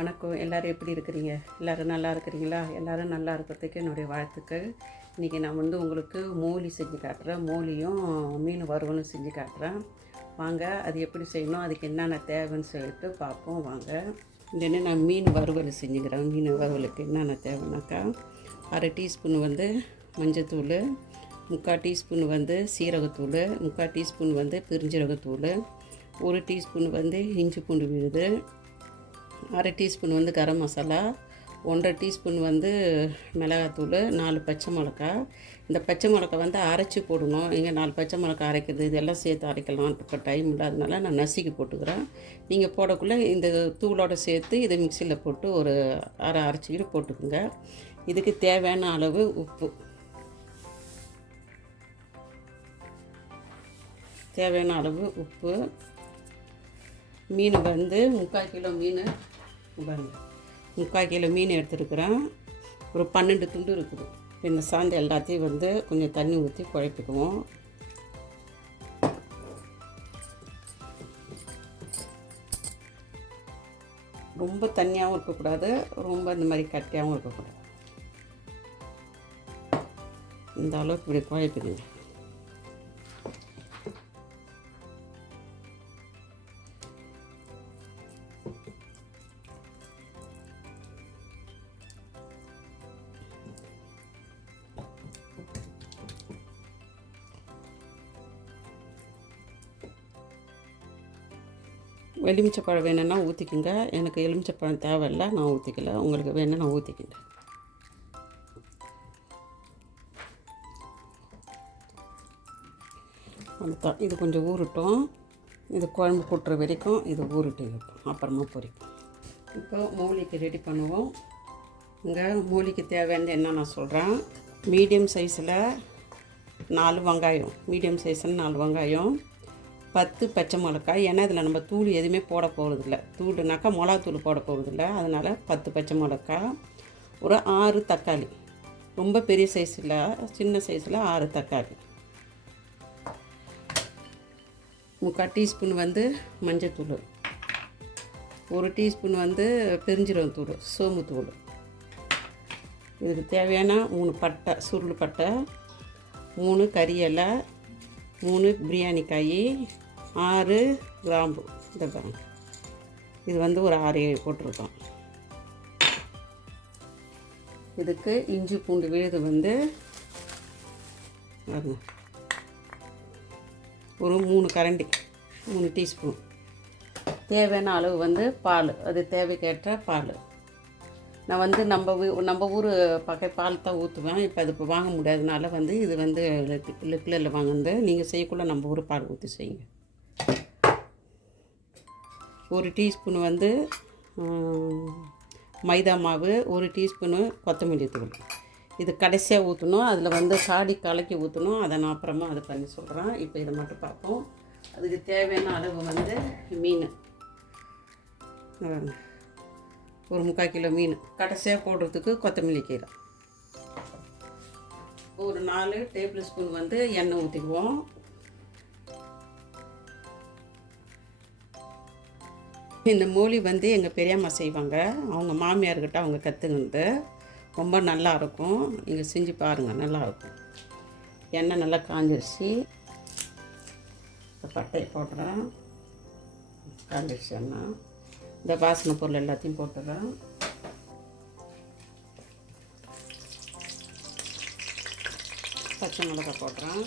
வணக்கம். எல்லோரும் எப்படி இருக்கிறீங்க? எல்லோரும் நல்லா இருக்கிறீங்களா? எல்லோரும் நல்லா இருக்கிறதுக்கு என்னுடைய வாழ்த்துக்கள். இன்றைக்கி நான் உங்களுக்கு மோலி செஞ்சு காட்டுறேன். மோலியும் மீன் வறுவலும் செஞ்சு காட்டுறேன். வாங்க, அது எப்படி செய்யணும், அதுக்கு என்னென்ன தேவைன்னு சொல்லிட்டு பார்ப்போம் வாங்க. இந்த நான் மீன் வறுவல் செஞ்சுக்கிறேன். மீன் வறுவலுக்கு என்னென்ன தேவைன்னாக்கா, 1/2 டீஸ்பூன் மஞ்சத்தூள், 3/4 டீஸ்பூன் சீரகத்தூள், 3/4 டீஸ்பூன் பெருஞ்சீரகத்தூள், 1 டீஸ்பூன் இஞ்சி பூண்டு விழுது, 1/2 டீஸ்பூன் கரம் மசாலா, 1/2 டீஸ்பூன் மிளகாத்தூள், 4 பச்சை மிளகா. இந்த பச்சை மிளகா அரைச்சி போடணும். இங்கே 4 பச்சை மிளகா அரைக்கிறது இதெல்லாம் சேர்த்து அரைக்கலாம். இப்போ டைம் இல்லாதனால நான் நசுக்கி போட்டுக்கிறேன். நீங்கள் போடக்குள்ளே இந்த தூளோடு சேர்த்து இதை மிக்சியில் போட்டு ஒரு அரைச்சிக்கிட்டு போட்டுக்குங்க. இதுக்கு தேவையான அளவு உப்பு, மீன் 3/4 கிலோ மீன், 3/4 கிலோ மீன் எடுத்துருக்குறேன். ஒரு 12 துண்டு இருக்குது. இந்த சாந்து எல்லாத்தையும் கொஞ்சம் தண்ணி ஊற்றி குழப்பிக்குவோம். ரொம்ப தண்ணியாகவும் இருக்கக்கூடாது, ரொம்ப இந்த மாதிரி கட்டியாகவும் இருக்கக்கூடாது. இந்த அளவுக்கு இப்படி குழப்பிக்குங்க. எலுமிச்சப்பழம் வேணும்னா ஊற்றிக்குங்க. எனக்கு எலுமிச்சப்பழம் தேவையில்லை, நான் ஊற்றிக்கல. உங்களுக்கு வேணும்னா ஊற்றிக்கிங்க. அதுதான், இது கொஞ்சம் ஊறட்டும். இது குழம்பு கூட்டுற வரைக்கும் இது ஊறிட்டு இருக்கும், அப்புறமா பொரிப்போம். இப்போ மூலிக்கு ரெடி பண்ணுவோம். இங்கே மூலிக்கு தேவையானது என்ன நான் சொல்கிறேன். மீடியம் சைஸில் 4 வெங்காயம், 10 பச்சை மிளகாய். ஏன்னா இதில் நம்ம தூள் எதுவுமே போட போகிறதில்ல. தூளுனாக்கா மிளகாத்தூள் போட போகிறதில்ல. அதனால் 10 பச்சை மிளகாய், ஒரு 6 தக்காளி. ரொம்ப பெரிய சைஸில், சின்ன சைஸில் 6 தக்காளி, 3/4 டீஸ்பூன் மஞ்சத்தூள், 1 டீஸ்பூன் பெருஞ்சீரகத்தூள், சோம்புத்தூள். இதுக்கு தேவையான 3 பட்டை, சுருள் பட்டை, 3 கறி இலை, 3 பிரியாணி காய், 6 கிராம்பு. இந்த கிராம்பு இது ஒரு 6-7 போட்டிருக்கோம். இதுக்கு இஞ்சி பூண்டு விழுது ஒரு 3 கரண்டி, 3 டீஸ்பூன். தேவையான அளவு பால், அது தேவைக்கேற்ற பால். நான் நம்ம ஊர் பால் தான் ஊற்றுவேன். இப்போ அது இப்போ வாங்க முடியாதனால இது லிக்லரில் வாங்குறது. நீங்கள் செய்யக்குள்ள நம்ம ஊர் பால் ஊற்றி செய்யுங்க. 1 டீஸ்பூன் மைதா மாவு, 1 டீஸ்பூனு கொத்தமல்லி தூள். இது கடைசியாக ஊற்றணும். அதில் காடி கலக்கி ஊற்றணும். அதை நான் அப்புறமா அது பண்ணி சொல்கிறேன். இப்போ இதை மட்டும் பார்ப்போம். அதுக்கு தேவையான அளவு மீன், ஒரு 3/4 கிலோ மீன். கடைசியாக போடுறதுக்கு கொத்தமல்லி கீரை. ஒரு 4 டேபிள் ஸ்பூன் எண்ணெய் ஊற்றிக்குவோம். இந்த மோலி எங்கள் பெரியம்மா செய்வாங்க. அவங்க மாமியார்கிட்ட அவங்க கற்றுக்கிட்டு ரொம்ப நல்லாயிருக்கும். நீங்கள் செஞ்சு பாருங்கள், நல்லாயிருக்கும். எண்ணெய் நல்லா காஞ்சிருச்சு. பட்டையை போடுறேன். காஞ்சிருச்சு எண்ணெய். இந்த வாசனை பொருள் எல்லாத்தையும் போட்டுறேன். பச்சை மிளகாய் போடுறேன்.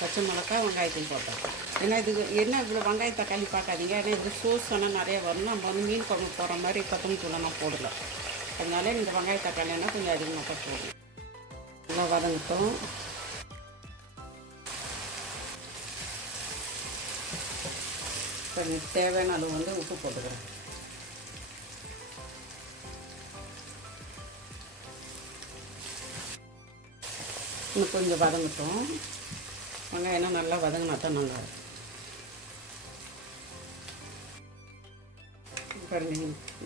பச்சை மிளகாய் வெங்காயத்தையும் போட்டேன். ஏன்னா இது என்ன இவ்வளோ வெங்காயம் தக்காளி பார்க்காதீங்க. ஏன்னா இது சோஸ் ஆனால் நிறைய வரணும். நம்ம மீன் குழம்பு போடுற மாதிரி கொத்தமல்லி தூளெல்லாம் போடலை. அதனால இந்த வெங்காய தக்காளினா கொஞ்சம் அதிகமாக தான் போடணும். நல்லா வதங்கட்டும். கொஞ்சம் தேவையான அளவு உப்பு போட்டுக்கிறேன். இன்னும் கொஞ்சம் வதங்கட்டும். வெங்காயம் நல்லா வதங்கினா தான் நல்லா இருக்கும்.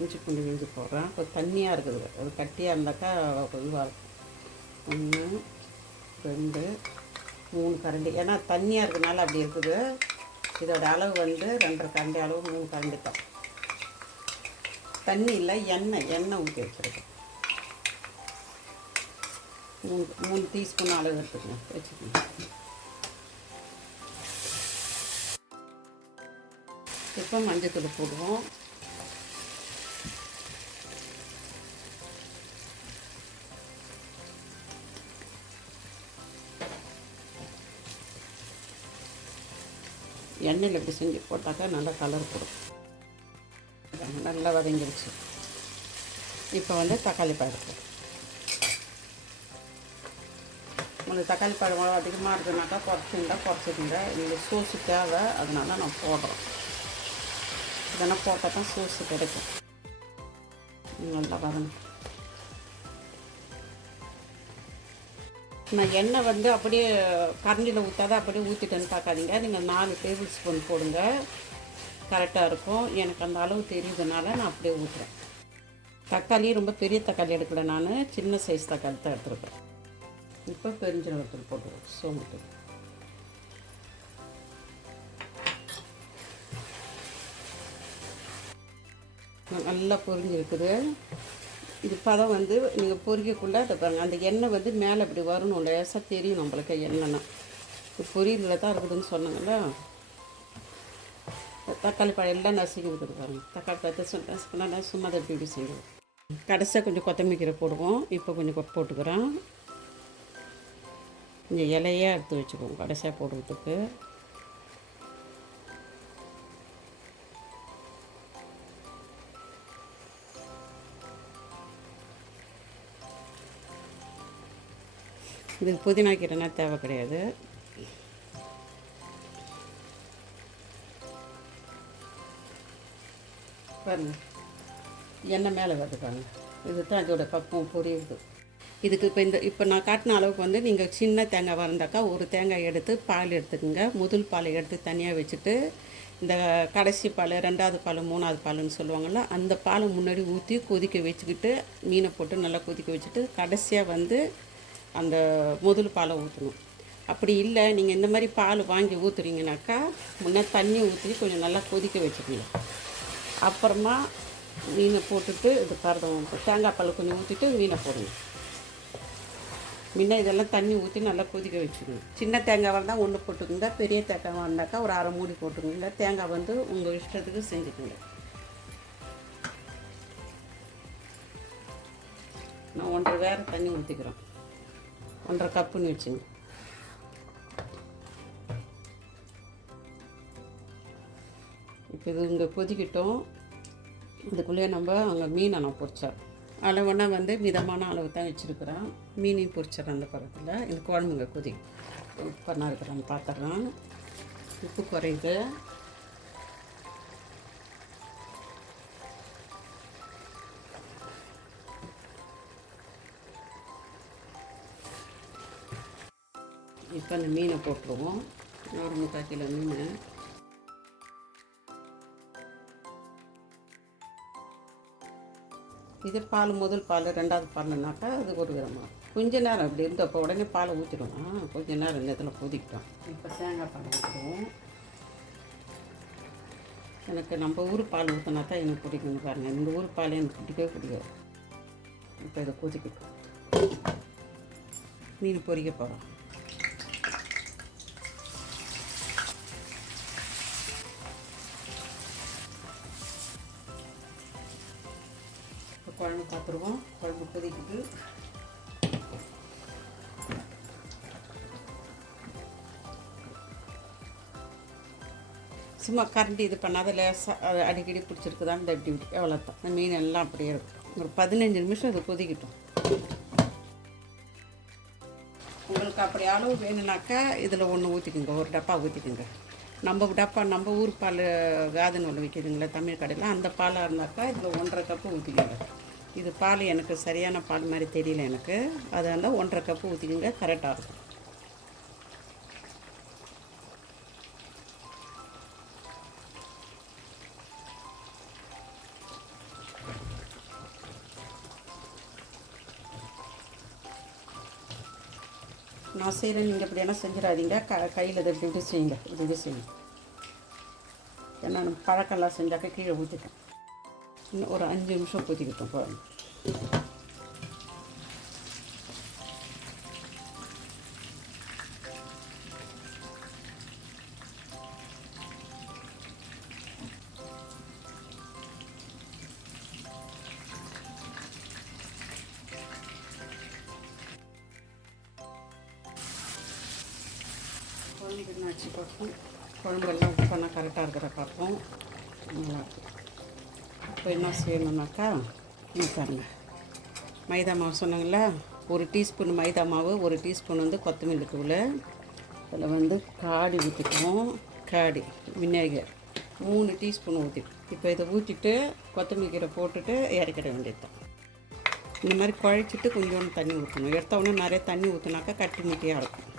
இஞ்சி பூண்டு விழுந்து போடுறேன். கொஞ்சம் தண்ணியாக இருக்குது. அது கட்டியாக இருந்தாக்கா இதுவாக இருக்கும். 1 2 3 கரண்டி. ஏன்னா தண்ணியாக இருக்கிறதுனால அப்படி இருக்குது. இதோட அளவு வந்து 2.5 கரண்டி அளவு 3 கரண்டி தான். தண்ணி இல்லை, எண்ணெய் ஊற்றி வச்சுருக்கேன். 3 டீஸ்பூன் அளவு எடுத்துக்கணும் வச்சுக்கணும். இப்போ மஞ்சத்தூள் போடுவோம். எண்ணெயில் இப்படி செஞ்சு போட்டாக்கா நல்லா கலர் கொடுக்கும். நல்லா வதங்கிடுச்சு. இப்போ வந்து தக்காளி பழம். உங்களுக்கு தக்காளி பழம் அதிகமாக இருக்குதுனாக்கா குறைச்சிருந்தா இங்கே சோஸு தேவை, அதனால நான் போடுறேன். இதெல்லாம் போட்டால் தான் சோஸு கிடைக்கும். நல்லா வரணும். நான் எண்ணெய் வந்து அப்படியே கரண்டியில் ஊற்றாத அப்படியே ஊற்றிட்டேன்னு பார்க்காதீங்க. நீங்கள் 4 டேபிள் ஸ்பூன் போடுங்க, கரெக்டாக இருக்கும். எனக்கு அந்த அளவு தெரியுதுனால நான் அப்படியே ஊற்றுறேன். தக்காளி ரொம்ப பெரிய தக்காளி எடுக்கல, நான் சின்ன சைஸ் தக்காளி தான் எடுத்துருக்கேன். இப்போ பெருஞ்சீரகத்தூள் போட்டுருவோம், சோம்புத்தூள். நல்லா பொரிஞ்சிருக்குது. இது பதம் வந்து நீங்கள் பொரிக்கக்குள்ளே அதை பாருங்கள், அந்த எண்ணெய் வந்து மேலே இப்படி வரணும், லேசாக தெரியும் நம்மளுக்கு எண்ணெய்னா. இப்போ பொரியலில் தான் இருக்குதுன்னு சொன்னாங்கல்ல. தக்காளி பழம் எல்லாம் நசுக்கி இருக்குது பாருங்கள். தக்காளி பழத்தை நசுக்கினா சும்மா அதை இப்படி செஞ்சுருவோம். கடைசியாக கொஞ்சம் கொத்தமல்லி கீரை போடுவோம். இப்போ கொஞ்சம் போட்டுக்கிறோம். கொஞ்சம் இலையாக எடுத்து வச்சுக்குவோம் கடைசியாக போடுறதுக்கு. இதுக்கு புதினா கீரைனா தேவை கிடையாது. பாருங்கள், எண்ணெய் மேலே வருது பாருங்கள். இது தான் இதோட பக்குவம் புரியுது. இதுக்கு இப்போ நான் காட்டின அளவுக்கு வந்து நீங்கள் சின்ன தேங்காய் வந்தாக்கா ஒரு தேங்காய் எடுத்து பால் எடுத்துக்கோங்க. முதல் பாலை எடுத்து தனியாக வச்சுட்டு, இந்த கடைசி பால், 2வது பால், 3வது பாலுன்னு சொல்லுவாங்கள்ல, அந்த பாலை முன்னாடி ஊற்றி கொதிக்க வச்சுக்கிட்டு மீனை போட்டு நல்லா கொதிக்க வச்சுட்டு கடைசியாக வந்து அந்த முதல் பாலை ஊற்றணும். அப்படி இல்லை, நீங்கள் இந்த மாதிரி பால் வாங்கி ஊற்றுறீங்கனாக்கா முன்னே தண்ணி ஊற்றி கொஞ்சம் நல்லா கொதிக்க வச்சுக்கணும். அப்புறமா மீனை போட்டுட்டு இது கருதம் தேங்காய் பால் கொஞ்சம் ஊற்றிட்டு மீனை போடணும். முன்ன இதெல்லாம் தண்ணி ஊற்றி நல்லா கொதிக்க வச்சுக்கணும். சின்ன தேங்காய் வந்தால் 1 போட்டுக்கோங்க, பெரிய தேங்காய் வந்தாக்கா ஒரு 1/2 மூடி போட்டுக்கோங்க. இல்லை தேங்காய் வந்து உங்கள் இஷ்டத்துக்கு செஞ்சுக்கோங்க. நான் 1.5 வேறு தண்ணி ஊற்றிக்கிறோம். 1.5 கப்புன்னு வச்சுங்க. இப்போ இது இங்கே கொதிக்கிட்டோம். இதுக்குள்ளேயே நம்ம அங்கே மீனை நான் பொரிச்சேன். அளவுனா வந்து மிதமான அளவு தான் வச்சுருக்குறேன். மீனையும் பொரிச்சிடறேன் அந்த பக்கத்தில். இந்த குழம்புங்க கொதி பண்ணா இருக்கிறான்னு பார்த்துட்றேன். உப்பு குறையுது. இப்போ அந்த மீனை போட்டுருவோம். ஒரு 3/4 கிலோ மீன். இது பால் முதல் பால், 2வது பால்னாக்கா அது 1 கிராம். கொஞ்ச நேரம் அப்படி இருந்தப்போ உடனே பாலை ஊற்றிடுவோம். கொஞ்ச நேரம் இந்த இடத்துல கொதிக்கிட்டோம். இப்போ தேங்காய் பால் ஊற்றுவோம். எனக்கு நம்ம ஊர் பால் ஊற்றினா தான் எனக்கு பிடிக்கும்னு பாருங்கள். இந்த ஊர் பால் எனக்கு பிடிக்கவே பிடிக்காது. இப்போ இதை கொதிக்கிட்டோம். மீன் பொரிக்க போகிறோம். குழம்பு பார்த்துருவோம். குழம்பு கொதிக்குது. சும்மா கரண்டி இது பண்ணாத லேசாக அடிக்கடி பிடிச்சிருக்குதான் இந்த இப்படி எவ்வளோ தான். இந்த மீன் எல்லாம் அப்படியே இருக்கும். ஒரு 15 நிமிஷம் இது கொதிக்கிட்டோம். உங்களுக்கு அப்படி அளவு வேணும்னாக்கா இதில் 1 ஊற்றிக்குங்க, ஒரு டப்பா ஊற்றிக்குங்க. நம்ம டப்பா நம்ம ஊர் பால் காதுன்னு ஒன்று விற்கிதுங்களா தமிழ் கடையில், அந்த பாலாக இருந்தாக்கா இதில் 1.5 கப்பு ஊற்றிக்குங்க. இது பால் எனக்கு சரியான பால் மாதிரி தெரியல எனக்கு. அது இருந்தால் 1.5 கப்பு ஊற்றிக்குங்க, கரெக்டாக இருக்கும். நான் செய்கிறேன், நீங்கள் இப்படி என்ன செஞ்சிடாதீங்க. கையில் இதை இப்படி செய்யுங்க, இப்படி செய்யுங்க. ஏன்னா நம்ம பழக்கெல்லாம் செஞ்சாக்க கீழே ஊற்றிட்டோம். இன்னும் ஒரு 5 நிமிஷம் கொதிக்கட்டும் குழம்பு. குழம்பு என்னாச்சு பார்ப்போம். குழம்பெல்லாம் உப்பெல்லாம் கரெக்டாக இருக்கிற பார்ப்போம். நல்லாயிருக்கும். இப்போ என்ன செய்யணுன்னாக்கா பாருங்கள், மைதா மாவு சொன்னாங்களா, 1 டீஸ்பூன் மைதா மாவு, 1 டீஸ்பூன் வந்து கொத்தமல்லி தூள், அதில் வந்து காடி ஊற்றிக்குவோம். காடி விநாயகர் 3 டீஸ்பூன் ஊற்றிடும். இப்போ இதை ஊற்றிட்டு கொத்தமல்லி கீரை போட்டுட்டு இறக்கிட வேண்டியது தான். இந்த மாதிரி குழைச்சிட்டு கொஞ்சோண்டு தண்ணி ஊற்றணும். எடுத்த உடனே நிறைய தண்ணி ஊற்றினாக்கா கட்டி முட்டியாக இருக்கும்.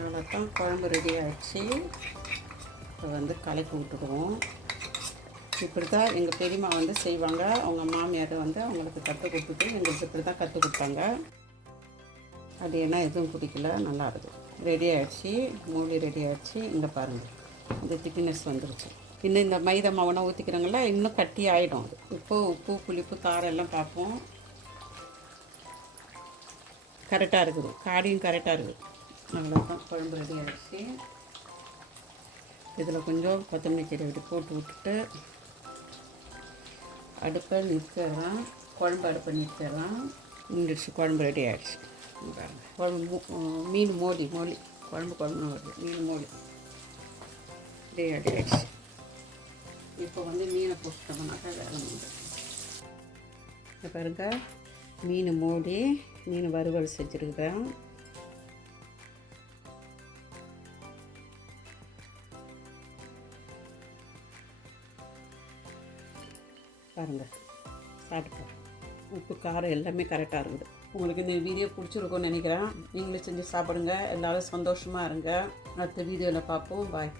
அவ்வளோதான், குழம்பு ரெடி ஆகிடுச்சு. இப்போ வந்து கலக்கி விட்டுடுவோம். இப்படி தான் எங்கள் பெரியம்மா வந்து செய்வாங்க. அவங்க மாமியார் வந்து அவங்களுக்கு கற்றுக் கொடுத்துட்டு எங்களுக்கு இப்படி தான் கற்றுக் கொடுத்தாங்க. அது என்ன எதுவும் பிடிக்கல, நல்லாயிருக்கு. ரெடி ஆகிடுச்சு, மூடி ரெடி ஆகிடுச்சு. இங்கே பாருங்கள், இந்த திக்னஸ் வந்துருச்சு. இன்னும் இந்த மைதா மாவுனா ஊற்றிக்கிறாங்களா, இன்னும் கட்டி ஆகிடும். அது இப்போ உப்பு புளிப்பு காரம் எல்லாம் பார்ப்போம். கரெக்டாக இருக்குது, காடியும் கரெக்டாக இருக்குது. அவ்வளோதான், குழம்பு ரெடி ஆகிடுச்சு. இதில் கொஞ்சம் கொத்தமல்லி கீரை போட்டு விட்டுட்டு அடுப்பை நிறுத்திடலாம். குழம்பு அடுப்பை நிறுத்திடலாம். முடிச்சு குழம்பு ரெடி ஆகிடுச்சு. குழம்பு மீன் மோடி குழம்புன்னு வருது. மீன் மோடி ரெடி ஆகிடுச்சு. இப்போ வந்து மீனை போட்டோம்னாக்கா வேலை முடியும். இப்போ பாருங்க, மீன் மோடி, மீன் வறுவல் செஞ்சுருக்குறேன். பாருங்கள், சாப்பிட்டு உப்பு காரம் எல்லாமே கரெக்டாக இருக்குது. உங்களுக்கு இந்த வீடியோ பிடிச்சிருக்கும்னு நினைக்கிறேன். நீங்களே செஞ்சு சாப்பிடுங்க. எல்லோரும் சந்தோஷமாக இருங்க. அடுத்த வீடியோவில் பார்ப்போம். பாய்.